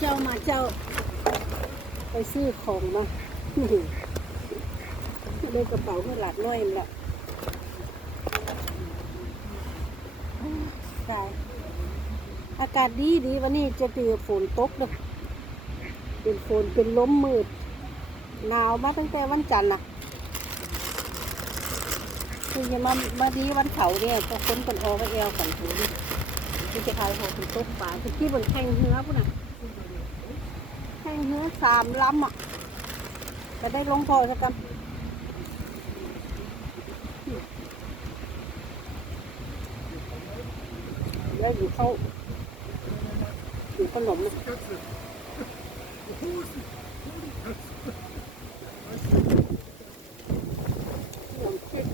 เจ้ามาเจ้า ไปซื้อของมาเดินกระเป๋าเมื่อหลาดน้อยมันละตายอากาศดีดีวันนี้จะเจอฝนตกเลยเป็นฝนเป็นลมมืด หนาวมาตั้งแต่วันจันทร์นะคือจะมามาดีวันเสาร์เนี่ยก็ค้นกันออกก็แอวกันถูดิที่จะพายของเป็นตกป่าที่ที่บนแข่งเหือพุ่นน่ะ หือสามลำอะ จะได้ลงพอสักกันได้อยู่เข้าอยู่ขนมนะขนมจีบ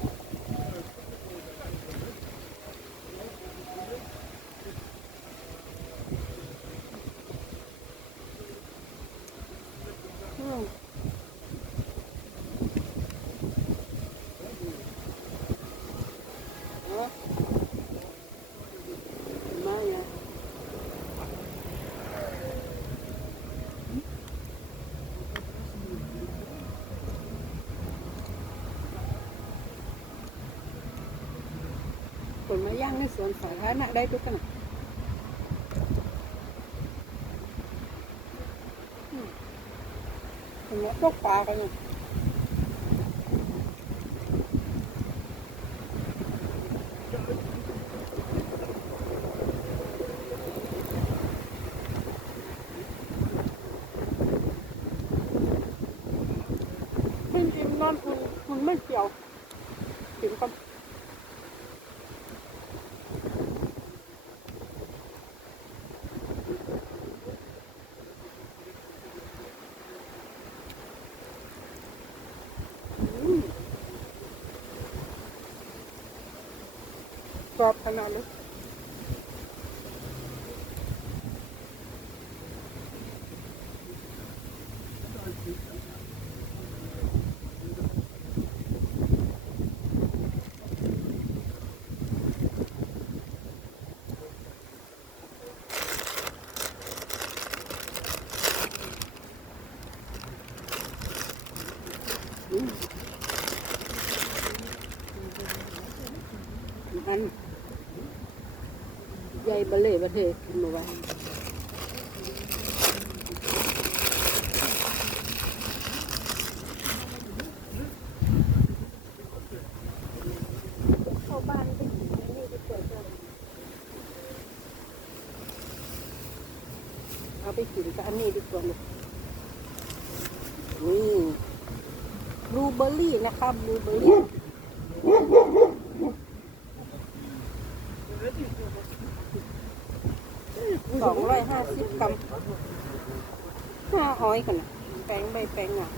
อืมเออมาเนี่ย ผลมาย่างในสวนสาธารณะได้ทุกขนาดอืมเห็นไหมตกปลากันอยู่จริงนั่นคุณคุณไม่เกี่ยวถึงกันกรอบขนาดเลยอืมอันใหญ่บเล่บะเทขึ้นมาไว้เข้าบ้านไปกินอันนี่ดีกว่าเอาไปกินกับอันนี้ดีกว่านี่บลูเบอร์รี่นะครับบลูเบอร์รี่ สองร้อยห้าสิบกรัมห้าอ้อยกันนะแป้งใบแป้งอะ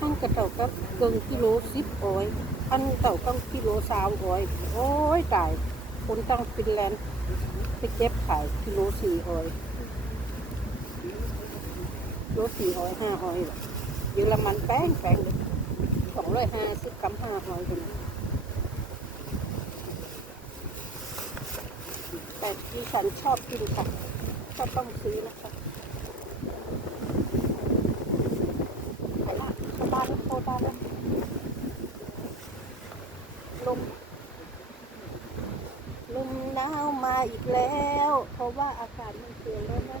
ห้องกระเต่าก็เกินกิโลสิบอ้อย อันเต่าก็กิโลสามอ้อย โอ้ยตายคนตั้งฟินแลนด์ไปเก็บขายกิโลสี่อ้อยกิโลสี่อ้อยห้าอ้อยแบบเยอรมันแป้งแป้งสองร้อยห้าสิบกรัมห้าอ้อยกันนะ แต่ดีฉันชอบกินค่ะก็ต้องซื้อนะคะไปละเข้าบ้านแล้วเข้าบ้านแล้วลมลมหนาวมาอีกแล้ว เพราะว่าอากาศมันเปลี่ยนแล้วนะ